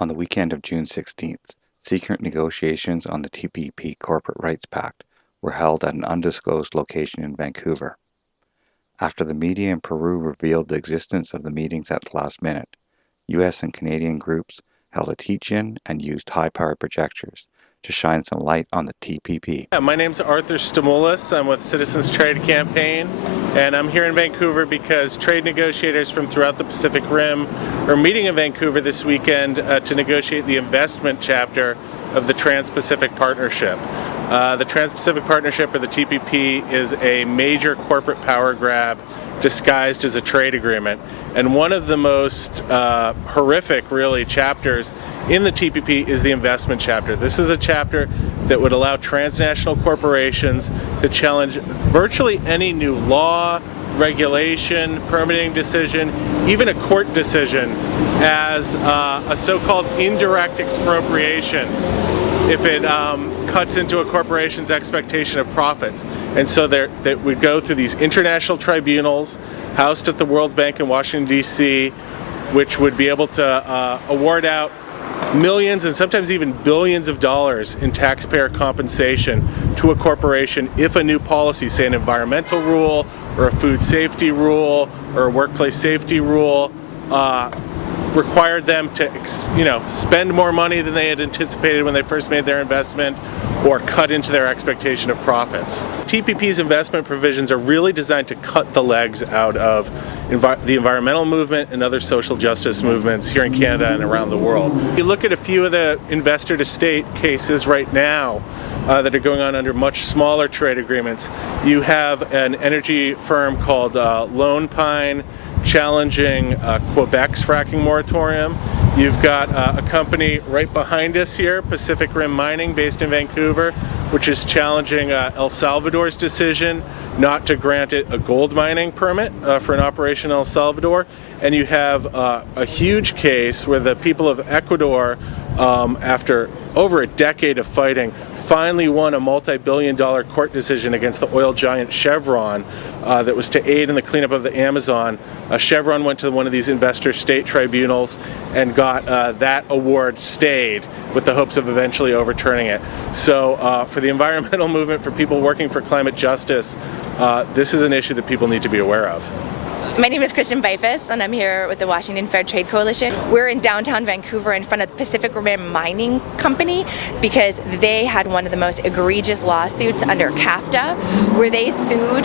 On the weekend of June 16th, secret negotiations on the TPP Corporate Rights Pact were held at an undisclosed location in Vancouver. After the media in Peru revealed the existence of the meetings at the last minute, US and Canadian groups held a teach-in and used high-powered projectors to shine some light on the TPP. My name's Arthur Stamoulis. I'm with Citizens Trade Campaign, and I'm here in Vancouver because trade negotiators from throughout the Pacific Rim are meeting in Vancouver this weekend to negotiate the investment chapter of the Trans-Pacific Partnership. The Trans-Pacific Partnership, or the TPP, is a major corporate power grab disguised as a trade agreement. And one of the most horrific, really, chapters in the TPP is the investment chapter. This is a chapter that would allow transnational corporations to challenge virtually any new law, regulation, permitting decision, even a court decision as a so-called indirect expropriation if it cuts into a corporation's expectation of profits. And so that would go through these international tribunals housed at the World Bank in Washington, D.C., which would be able to award out millions and sometimes even billions of dollars in taxpayer compensation to a corporation if a new policy, say an environmental rule or a food safety rule or a workplace safety rule, required them to spend more money than they had anticipated when they first made their investment, or cut into their expectation of profits. TPP's investment provisions are really designed to cut the legs out of the environmental movement and other social justice movements here in Canada and around the world. You look at a few of the investor-to-state cases right now that are going on under much smaller trade agreements. You have an energy firm called Lone Pine challenging Quebec's fracking moratorium. You've got a company right behind us here, Pacific Rim Mining, based in Vancouver, which is challenging El Salvador's decision not to grant it a gold mining permit for an operation in El Salvador. And you have a huge case where the people of Ecuador, after over a decade of fighting, finally won a multi-billion-dollar court decision against the oil giant Chevron that was to aid in the cleanup of the Amazon. Chevron went to one of these investor-state tribunals and got that award stayed with the hopes of eventually overturning it. So for the environmental movement, for people working for climate justice, this is an issue that people need to be aware of. My name is Kristen Beifus, and I'm here with the Washington Fair Trade Coalition. We're in downtown Vancouver in front of the Pacific Rim Mining Company because they had one of the most egregious lawsuits under CAFTA, where they sued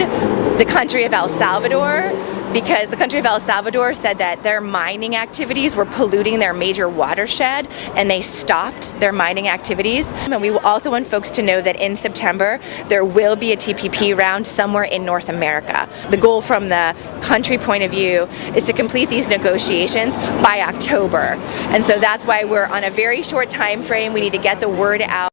the country of El Salvador because the country of El Salvador said that their mining activities were polluting their major watershed, and they stopped their mining activities. And we also want folks to know that in September there will be a TPP round somewhere in North America. The goal from the country point of view is to complete these negotiations by October. And so that's why we're on a very short time frame. We need to get the word out.